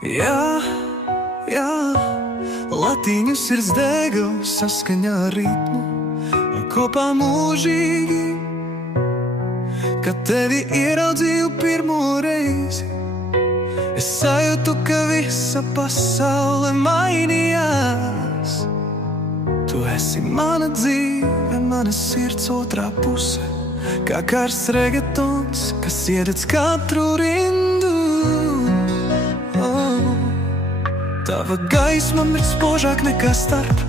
Jā, jā, latiņu sirds dega saskaņā ar ritmu, kopā mūžīgi. Kad tevi ieraudzīju pirmo reizi, es sajūtu, ka visa pasaule mainījās. Tu esi mana dzīve, mana sirds otrā puse, kā karsts regetons, kas iededz katru rindu. Tava gaisma ir spožāk nekā starp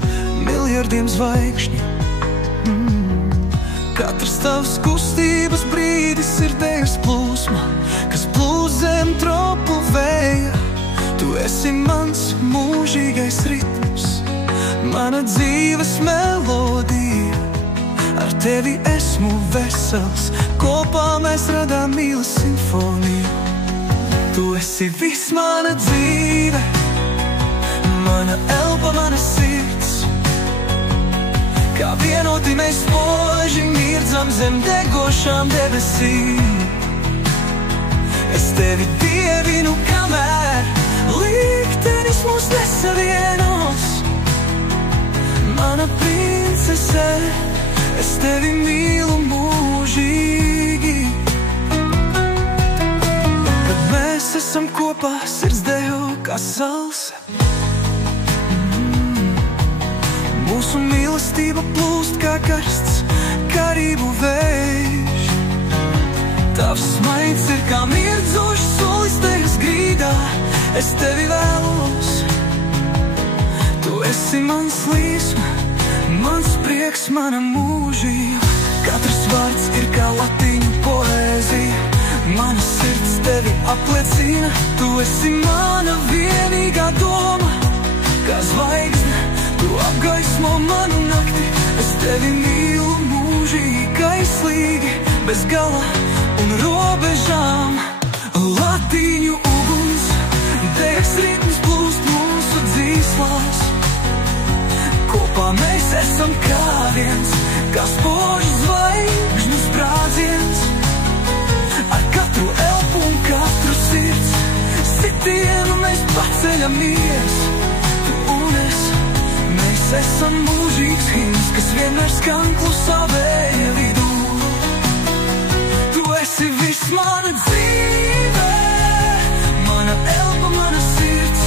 miljardiem zvaigžņu. Katrs tavs kustības brīdis ir dēļas plūsma, kas plūs zem tropu vēja. Tu esi mans mūžīgais ritms, mana dzīves melodija. Ar tevi esmu vesels, kopā mēs radām mīlas simfoniju. Tu esi viss, mana dzīve, mana elpa, mana sirds. Kā vienoti mēs spoži mirdzam zem degošām debesīm. Es tevi dievinu, kamēr liktenis mūs nesavienos. Mana princese, es tevi mīlu mūžīgi. Kad mēs esam kopā, sirds dejo kā salsa. Mūsu mīlestība plūst kā karsts, karību vējš. Tavs smaids ir kā mirdzošs solis tejas grīdā. Es tevi vēlos, tu esi mans līsma, mans prieks, mana mūžība. Katrs vārds ir kā latiņu poēzija. Mana sirds tevi apliecina. Tu esi mana vienīgā doma, kā zvaigzne. Tu apgaismo manu nakti, es tevi mīlu mūžīgi, kaislīgi, bez gala un robežām. Latiņu uguns, degs ritms plūst mūsu dzīslās. Kopā mēs esam kā viens, kā spožs zvaigžņu sprādziens. Ar katru elpu un katru sirds sitienu mēs paceļamies. Tu un es, mēs esam mūžīgs himns, kas vienmēr skan klusā vēja vidū. Tu esi viss, mana dzīve, mana elpa, mana sirds.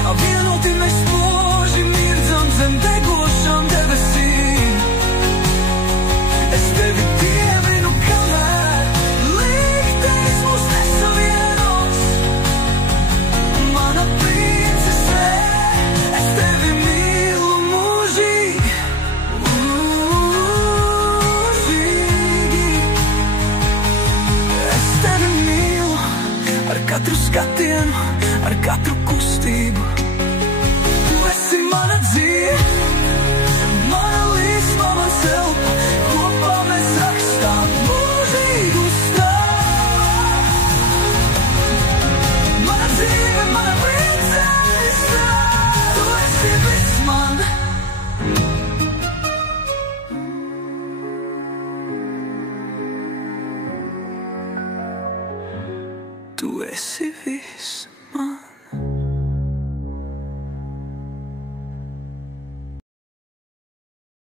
Kā vienoti mēs spoži mirdzam zem degošām debesīm. Es tevi dievinu, kamēr liktenis mūs nesavienos. Mana princese, es tevi mīlu mūžīgi, mūžīgi. Es tevi mīlu ar katru skatienu, ar katru kustību. Tu esi mana dzīve, mana līsma, mans elpa. Kopā mēs rakstām mūžīgu stāstu. Mana dzīve, mana princese, tu esi viss man. Tu esi viss man.